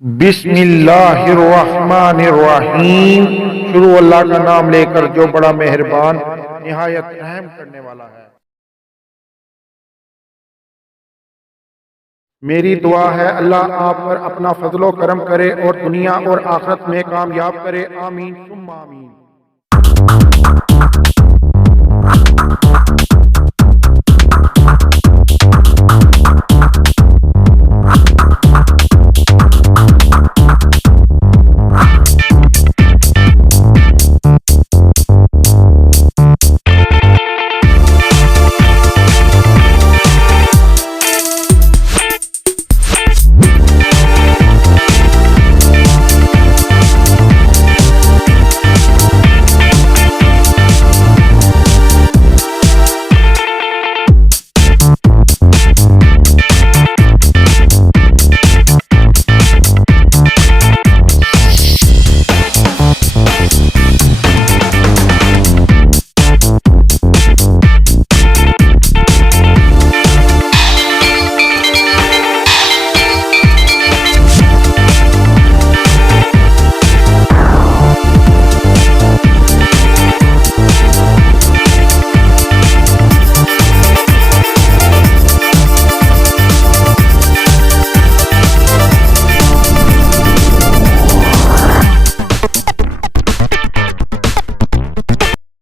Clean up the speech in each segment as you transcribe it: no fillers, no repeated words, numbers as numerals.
बिस्मिल्लाहिर्रहमानिर्रहीम। शुरू अल्लाह का नाम लेकर जो बड़ा मेहरबान निहायत रहम करने वाला है। मेरी दुआ है अल्लाह आप पर अपना फजलो करम करे और दुनिया और आखिरत में कामयाब करे। आमीन सुम्मा आमीन।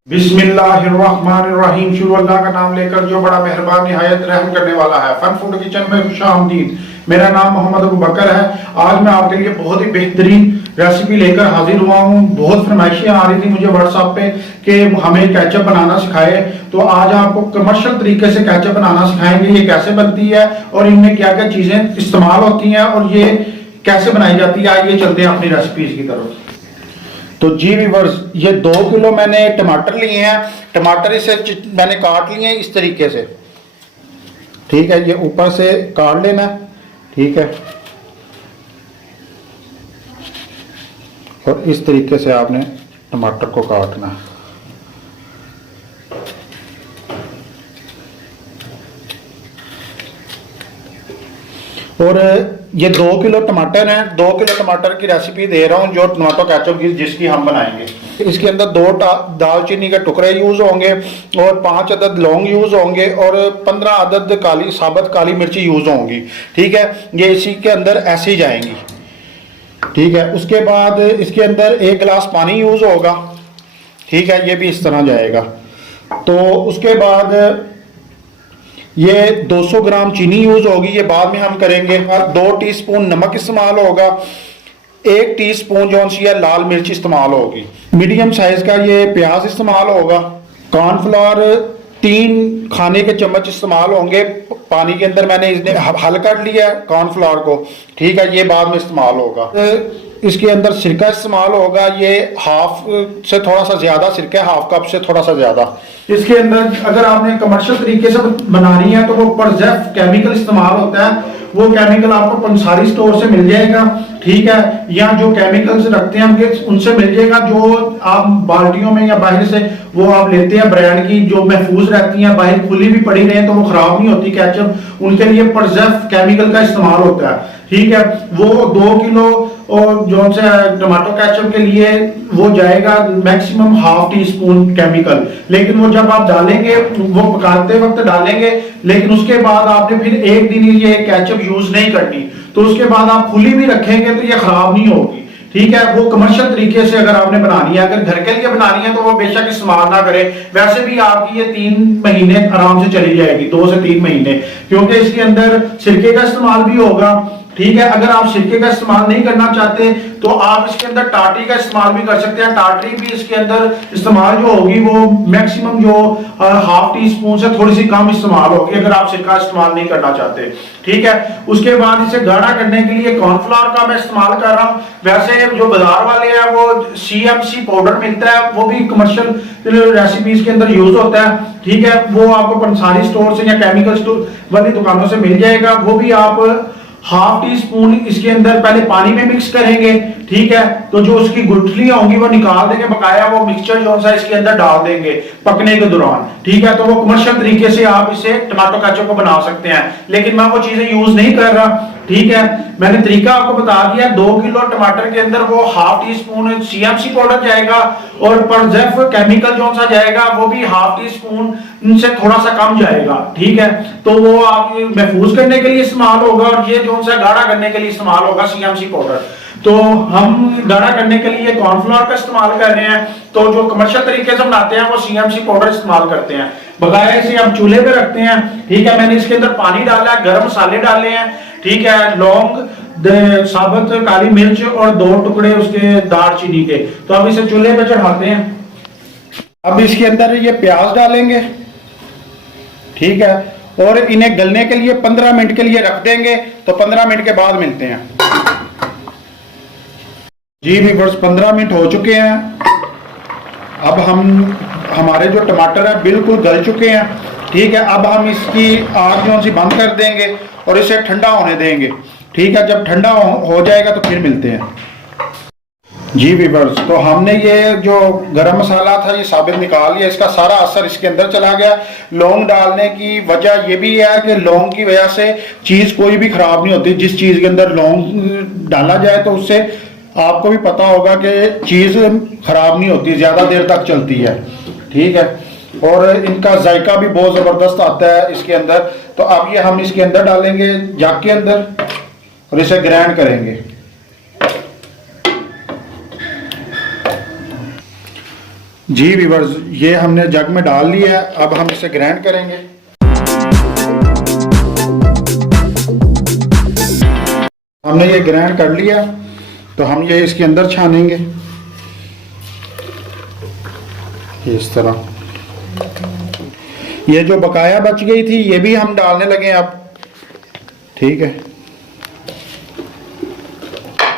बिस्मिल्लाहिर्रहमानिर्रहीम। शुरू अल्लाह का नाम लेकर जो बड़ा मेहरबान निहायत रहम करने वाला है। फन फूड किचन में खुशामदीद। मेरा नाम मोहम्मद अबू बकर है। आज मैं आपके लिए बहुत ही बेहतरीन रेसिपी लेकर हाजिर हुआ हूँ। बहुत फरमाइशें आ रही थी मुझे व्हाट्सएप पे कि हमें केचप बनाना सिखाए, तो आज आपको कमर्शियल तरीके से केचप बनाना सिखाएंगे। ये कैसे बनती है और इनमें क्या क्या चीजें इस्तेमाल होती हैं और ये कैसे बनाई जाती है। आइए चलते हैं अपनी रेसिपीज की तरफ। तो जी व्यूअर्स, ये 2 किलो मैंने टमाटर लिए हैं। टमाटर इसे मैंने काट लिए हैं इस तरीके से, ठीक है। ये ऊपर से काट लेना, ठीक है। और इस तरीके से आपने टमाटर को काटना है। और ये 2 किलो टमाटर हैं। 2 किलो टमाटर की रेसिपी दे रहा हूँ जो टमाटो केचप की जिसकी हम बनाएंगे। इसके अंदर 2 दालचीनी के टुकड़े यूज होंगे और 5 अदद लौंग यूज होंगे और 15 अदद साबुत काली मिर्ची यूज होंगी, ठीक है। ये इसी के अंदर ऐसे ही जाएंगी, ठीक है। उसके बाद इसके अंदर 1 गिलास पानी यूज होगा, ठीक है। ये भी इस तरह जाएगा। तो उसके बाद ये 200 ग्राम चीनी यूज होगी, ये बाद में हम करेंगे। 2 टीस्पून नमक इस्तेमाल होगा। 1 टीस्पून जो सी है लाल मिर्च इस्तेमाल होगी। मीडियम साइज का ये प्याज इस्तेमाल होगा। कॉर्नफ्लावर 3 खाने के चम्मच इस्तेमाल होंगे। पानी के अंदर मैंने इसने हल कर लिया है कॉर्नफ्लावर को, ठीक है। ये बाद में इस्तेमाल होगा। इसके अंदर सिरका इस्तेमाल होगा। ये हाफ से थोड़ा सा ज्यादा सिरका है, हाफ कप से थोड़ा सा ज्यादा। इसके अंदर अगर आपने कमर्शियल तरीके से बनानी है तो वो परजेफ केमिकल इस्तेमाल होता है। वो केमिकल आपको पंसारी स्टोर से मिल जाएगा, ठीक है। या जो केमिकल्स रखते हैं उनके उनसे मिल जाएगा, जो आप बाल्टियों में या बाहर से वो आप लेते हैं ब्रांड की, जो महफूज रहती हैं, बाहर खुली भी पड़ी रहे तो वो खराब नहीं होती केचप। उनके लिए परजेफ केमिकल का इस्तेमाल होता है, ठीक है। वो 2 किलो और जो से टमाटो केचप के लिए वो जाएगा maximum half tea spoon chemical. लेकिन वो जब आप डालेंगे वो पकाते वक्त डालेंगे, लेकिन उसके बाद आपने फिर 1 दिन ये केचप यूज नहीं करनी। तो उसके बाद आप खुली भी रखेंगे तो ये खराब नहीं होगी, ठीक है। वो कमर्शियल तरीके से अगर आपने बनानी है, अगर घर के लिए बनानी है तो वो बेशक इस्तेमाल ना करें। वैसे भी आपकी ये 3 महीने आराम से चली जाएगी, 2 से 3 महीने, क्योंकि इसके अंदर सिरके का इस्तेमाल भी होगा, ठीक है। अगर आप सिरके का इस्तेमाल नहीं करना चाहते तो आप इसके अंदर टाटरी का इस्तेमाल भी कर सकते हैं। टाटरी भी इसके अंदर इस्तेमाल जो होगी वो मैक्सिमम जो हाफ टी स्पून से थोड़ी सी कम इस्तेमाल होगी, अगर आप सिरका इस्तेमाल नहीं करना चाहते, ठीक है। उसके बाद इसे गाढ़ा करने के लिए कॉर्नफ्लावर का मैं इस्तेमाल कर रहा हूँ। वैसे जो बाजार वाले हैं वो CMC पाउडर मिलता है, वो भी कमर्शियल रेसिपीज के अंदर यूज होता है, ठीक है। वो आपको पंसारी स्टोर से या केमिकल स्टोर वाली दुकानों से मिल जाएगा। वो भी आप हाफ टी स्पून इसके अंदर पहले पानी में मिक्स करेंगे, ठीक है। तो जो उसकी गुठलियां होंगी वो निकाल देंगे, बकाया वो मिक्सचर जो सा इसके अंदर डाल देंगे पकने के दौरान, ठीक है। तो वो कमर्शियल तरीके से आप इसे टमाटो केचप को बना सकते हैं, लेकिन मैं वो चीजें यूज नहीं कर रहा, ठीक है, मैंने तरीका आपको बता दिया। 2 किलो टमाटर के अंदर वो half tea spoon CMC powder जाएगा और परजेफ केमिकल जो सा जाएगा वो भी हाफ टी स्पून इनसे थोड़ा सा कम जाएगा। ठीक है, तो वो आप महफूज करने के लिए इस्तेमाल होगा और ये जो सा गाढ़ा करने के लिए इस्तेमाल होगा सीएमसी पाउडर। तो हम गाढ़ा करने के लिए कॉर्नफ्लोर का इस्तेमाल कर रहे हैं, तो जो कमर्शियल तरीके से बनाते हैं वो सीएमसी पाउडर इस्तेमाल करते हैं। बकाया इसे हम चूल्हे पे रखते हैं। ठीक है, मैंने इसके अंदर पानी डाला है, गर्म मसाले डाले हैं, ठीक है, लौंग, साबुत काली मिर्च और 2 टुकड़े उसके दालचीनी के। तो अब इसे चूल्हे पे चढ़ाते हैं। अब इसके अंदर ये प्याज डालेंगे, ठीक है, और इन्हें गलने के लिए 15 मिनट के लिए रख देंगे। तो 15 मिनट के बाद मिलते हैं। जी व्यूअर्स, 15 मिनट हो चुके हैं। अब हमारे जो टमाटर है बिल्कुल गल चुके हैं। ठीक है, अब हम इसकी आग जो सी बंद कर देंगे और इसे ठंडा होने देंगे। ठीक है, जब ठंडा हो जाएगा तो फिर मिलते हैं। जी व्यूअर्स, तो हमने ये जो गरम मसाला था ये साबित निकाल लिया, इसका सारा असर इसके अंदर चला गया। लौंग डालने की वजह ये भी है कि लौंग की वजह से चीज़ कोई भी खराब नहीं होती। जिस चीज़ के अंदर लौंग डाला जाए तो उससे आपको भी पता होगा कि चीज़ खराब नहीं होती, ज़्यादा देर तक चलती है। ठीक है, और इनका जायका भी बहुत ज़बरदस्त आता है इसके अंदर। तो अब ये हम इसके अंदर डालेंगे जग के अंदर और इसे ग्राइंड करेंगे। जी व्यूअर्स, ये हमने जग में डाल लिया है। अब हम इसे ग्राइंड करेंगे। हमने ये ग्राइंड कर लिया, तो हम ये इसके अंदर छानेंगे इस तरह। ये जो बकाया बच गई थी ये भी हम डालने लगे अब। ठीक है,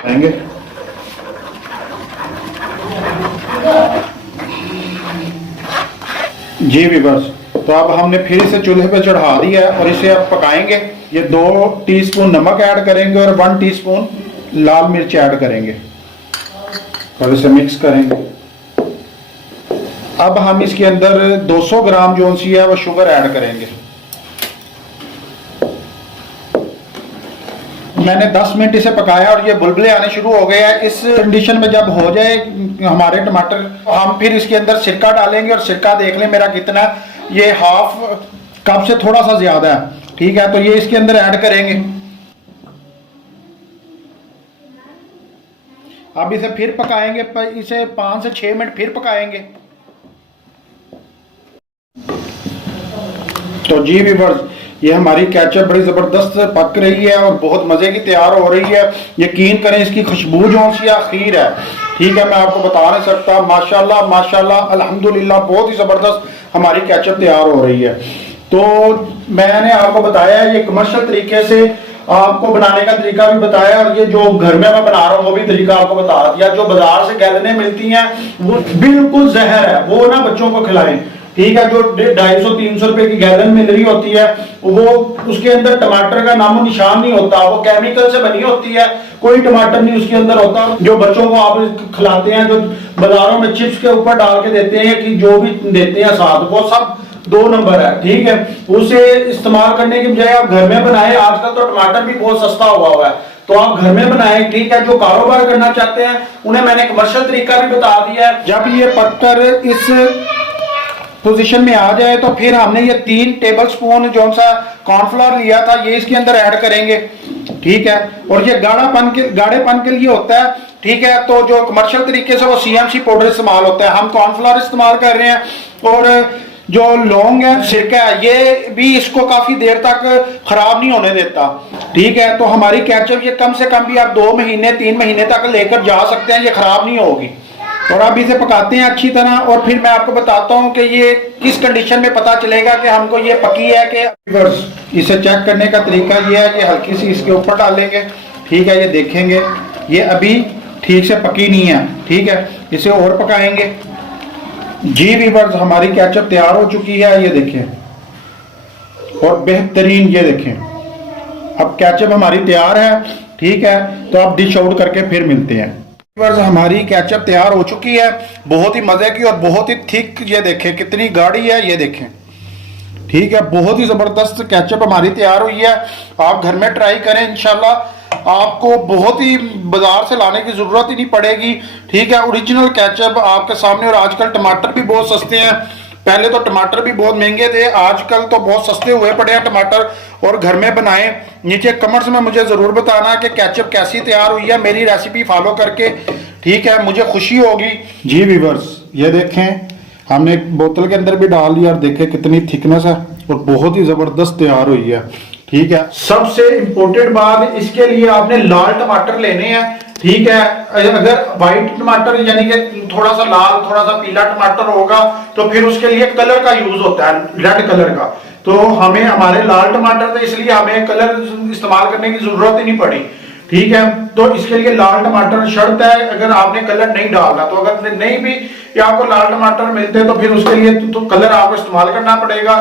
आएंगे। जी व्यूअर्स, तो अब हमने फिर इसे चूल्हे पे चढ़ा दिया है और इसे अब पकाएंगे। ये 2 टीस्पून नमक ऐड करेंगे और 1 टीस्पून लाल मिर्च ऐड करेंगे और इसे मिक्स करेंगे। अब हम इसके अंदर 200 ग्राम जो सी है वो शुगर ऐड करेंगे। मैंने 10 मिनट इसे पकाया और ये बुलबुले आने शुरू हो गए हैं। इस कंडीशन में जब हो जाए हमारे टमाटर, हम फिर इसके अंदर सिरका डालेंगे और सिरका देख लें मेरा कितना, ये हाफ कप से थोड़ा सा ज्यादा है। ठीक है, तो ये इसके अंदर ऐड करेंगे। अब इसे फिर पकाएंगे, इसे 5 से 6 मिनट फिर पकाएंगे। तो जी व्यूअर्स, ये हमारी केचप बड़ी ज़बरदस्त पक रही है और बहुत मज़े की तैयार हो रही है। यकीन करें इसकी खुशबू जो सी खीर है। ठीक है, मैं आपको बता नहीं सकता। माशाल्लाह माशाल्लाह अल्हम्दुलिल्लाह, बहुत ही ज़बरदस्त हमारी केचप तैयार हो रही है। तो मैंने आपको बताया ये कमर्शियल तरीके से आपको बनाने का तरीका भी बताया और ये जो घर में मैं बना रहा हूँ वो भी तरीका आपको बता दिया। जो बाजार से गैलने मिलती हैं वो बिल्कुल जहर है, वो ना बच्चों को खिलाएं। ठीक है, जो 250-300 रुपए की गैलन मिल रही होती है वो उसके अंदर टमाटर का नामो निशान नहीं होता, वो केमिकल से बनी होती है, कोई टमाटर नहीं उसके अंदर होता। जो बच्चों को आप खिलाते हैं, जो बाजारों में चिप्स के ऊपर डाल के देते हैं कि जो भी देते हैं साथ, वो सब 2 नंबर है। ठीक है, उसे इस्तेमाल करने की बजाय आप घर में बनाए। आजकल तो टमाटर भी बहुत सस्ता हुआ है, तो आप घर में बनाएं। ठीक है, जो कारोबार करना चाहते हैं उन्हें मैंने कमर्शियल तरीका भी बता दिया है। जब ये पककर इस पोजीशन में आ जाए तो फिर हमने ये 3 टेबल स्पून जो सा कॉर्नफ्लोर लिया था ये इसके अंदर ऐड करेंगे। ठीक है, और ये गाढ़ेपन के लिए होता है। ठीक है, तो जो कमर्शियल तरीके से वो सीएमसी पाउडर इस्तेमाल होता है, हम कॉर्नफ्लोर इस्तेमाल कर रहे हैं। और जो लौंग है, सिरका है, ये भी इसको काफी देर तक खराब नहीं होने देता। ठीक है, तो हमारी केचप ये कम से कम भी आप 2 महीने 3 महीने तक लेकर जा सकते हैं, ये खराब नहीं होगी। और अब इसे पकाते हैं अच्छी तरह और फिर मैं आपको बताता हूँ कि ये किस कंडीशन में पता चलेगा कि हमको ये पकी है कि। इसे चेक करने का तरीका ये है कि हल्की सी इसके ऊपर डालेंगे। ठीक है, ये देखेंगे ये अभी ठीक से पकी नहीं है। ठीक है, इसे और पकाएंगे। जी व्यूअर्स, हमारी केचप तैयार हो चुकी है, ये देखें, और बेहतरीन, ये देखें। अब केचप हमारी तैयार है। ठीक है, तो अब डिश आउट करके फिर मिलते हैं। व्यूअर्स, हमारी केचप तैयार हो चुकी है, बहुत ही मजे की और बहुत ही थिक। ये देखें कितनी गाढ़ी है, ये देखें। ठीक है, बहुत ही ज़बरदस्त केचप हमारी तैयार हुई है। आप घर में ट्राई करें, इंशाल्लाह आपको बहुत ही बाजार से लाने की ज़रूरत ही नहीं पड़ेगी। ठीक है, ओरिजिनल केचप आपके सामने। और आजकल टमाटर भी बहुत सस्ते हैं, पहले तो टमाटर भी बहुत महंगे थे, आजकल तो बहुत सस्ते हुए पड़े हैं टमाटर। और घर में बनाएं। नीचे कमेंट्स में मुझे ज़रूर बताना कि केचप कैसी तैयार हुई है मेरी रेसिपी फॉलो करके। ठीक है, मुझे खुशी होगी। जी व्यूअर्स, ये देखें हमने एक बोतल के अंदर भी डाल दिया और देखें कितनी थिकनेस है और बहुत ही ज़बरदस्त तैयार हुई है। ठीक है, सबसे इंपॉर्टेंट बात, इसके लिए आपने लाल टमाटर लेने हैं। ठीक है, अगर व्हाइट टमाटर यानी कि थोड़ा सा लाल थोड़ा सा पीला टमाटर होगा तो फिर उसके लिए कलर का यूज होता है, रेड कलर का। तो हमें हमारे लाल टमाटर थे इसलिए हमें कलर इस्तेमाल करने की जरूरत ही नहीं पड़ी। ठीक है, तो इसके लिए लाल टमाटर शर्त है, अगर आपने कलर नहीं डालना तो। अगर नहीं भी या आपको लाल टमाटर मिलते तो फिर उसके लिए तो कलर आपको इस्तेमाल करना पड़ेगा।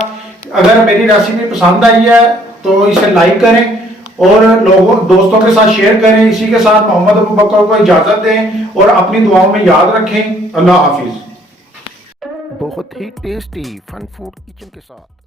अगर मेरी रेसिपी पसंद आई है तो इसे लाइक करें और लोगों दोस्तों के साथ शेयर करें। इसी के साथ मोहम्मद अबू बकर को इजाजत दें और अपनी दुआओं में याद रखें। अल्लाह हाफिज। बहुत ही टेस्टी फन फूड किचन के साथ।